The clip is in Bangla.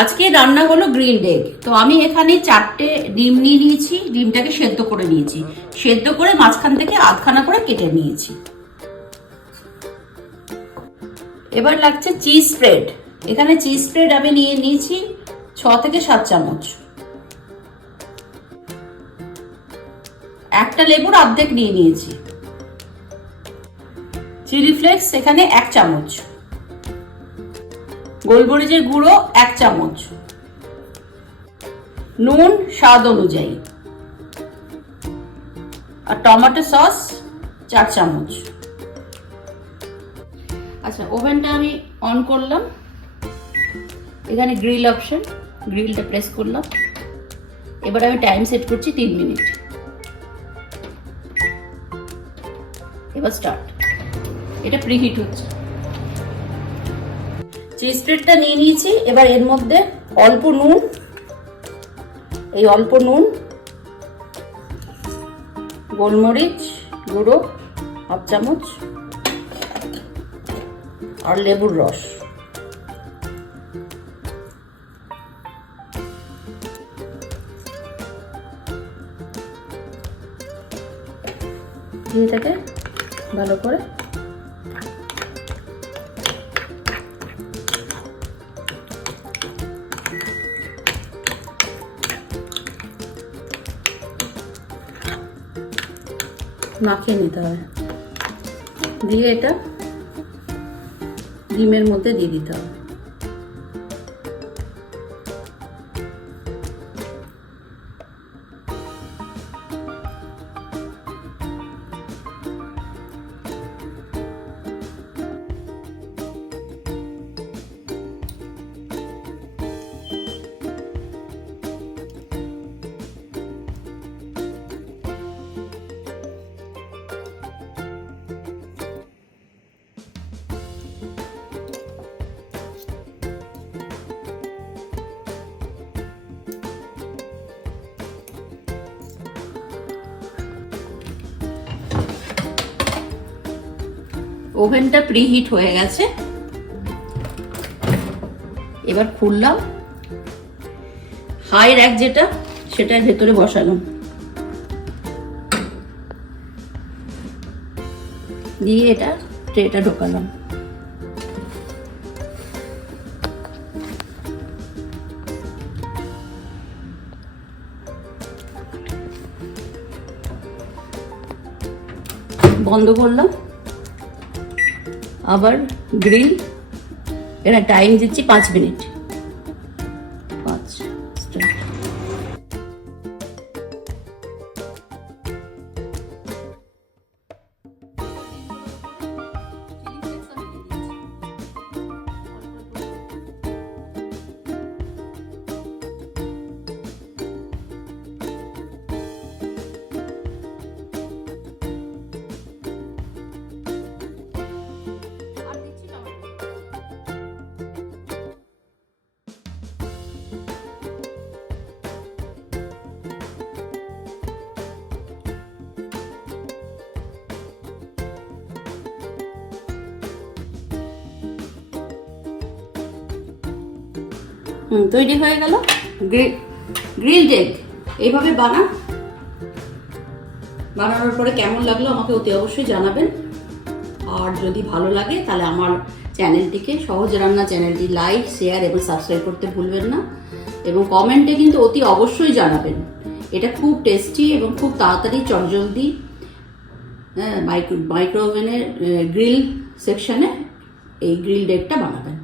আজকে রান্না হলো গ্রিন এগ। তো আমি এখানে 4টে ডিম নিয়ে নিয়েছি, ডিমটাকে সেদ্ধ করে নিয়েছি, সেদ্ধ করে মাঝখান থেকে আধখানা করে কেটে নিয়েছি। এবার লাগছে চিজ স্প্রেড। এখানে চিজ স্প্রেড আমি নিয়ে নিয়েছি 6 থেকে 7 চামচ। একটা লেবুর অর্ধেক নিয়ে নিয়েছি। চিলি ফ্লেক্স এখানে 1 চামচ, গোলমরিচের গুঁড়ো 1 চামচ, নুন স্বাদ অনুযায়ী, আর টমেটো সস 4 চামচ। আচ্ছা, ওভেনটা আমি অন করলাম। এখানে গ্রিল অপশন, গ্রিলটা প্রেস করলাম। এবার আমি টাইম সেট করছি 3 মিনিট। এবার স্টার্ট। এটা প্রিহিট হচ্ছে। চিজ স্প্রেডটা নিয়ে নিয়েছি। এবার এর মধ্যে অল্প নুন, এই অল্প নুন, গোলমরিচ গুঁড়ো 1 চামচ, আর লেবুর রস। এটাকে ভালো করে মাখিয়ে নিতে হবে, দিয়ে এটা ডিমের মধ্যে দিয়ে দিতে হবে। ওভেনটা প্রিহিট হয়ে গেছে। এবার খুললাম। হাই র্যাক যেটা, সেটার ভেতরে বসালাম, দিয়ে এটা ট্রেটা ঢোকালাম। বন্ধ করলাম। আবার গ্রিল, এরা টাইম দিচ্ছি 5 মিনিট। 5 স্টার্ট। তৈরি হয়ে গেল গ্রিলড এগ। এইভাবে বানানোর পরে কেমন লাগলো আমাকে অতি অবশ্যই জানাবেন। আর যদি ভালো লাগে তাহলে আমার চ্যানেলটিকে, সহজ রান্না চ্যানেলটি লাইক, শেয়ার এবং সাবস্ক্রাইব করতে ভুলবেন না। এবং কমেন্টে কিন্তু অতি অবশ্যই জানাবেন। এটা খুব টেস্টি এবং খুব তাড়াতাড়ি চটজলদি মাইক্রো ওভেনের গ্রিল সেকশনে এই গ্রিলড এগটা বানাবেন।